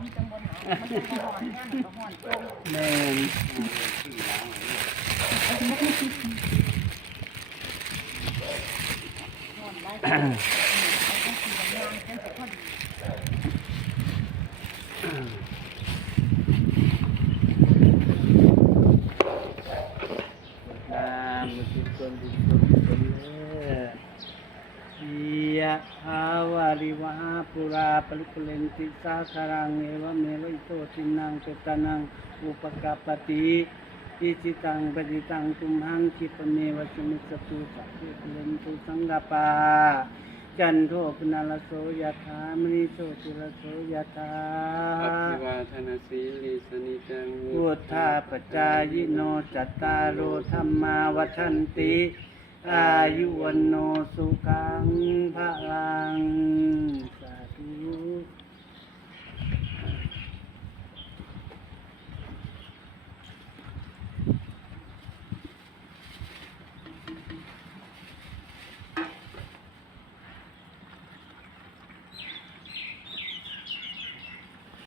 มันจังบ่หนาวมันจังบ่ร้อนย่างก็ร้อนจม แม่นร้อนได้เอาจังสิย่างจังสิพอดีตามมุสิตนบุญตนยะภาวาริวหาปุราปริปุเรนติสาคารังเอวเมวะอิโตทินังเปตานังอุปกาปติอิจิตังปฏิตังตุมหังคิปเมวะสมิสตุสัพเพปุเรนตุสังกปาจันโทปนาลโสยะถามณิโสติลโสยะถา อภิวาทนาสีลิสนิจัง พุทธาปจายโนจัตตารโอธรรมาวัฏันติอายุวันโนสุขังภะลัง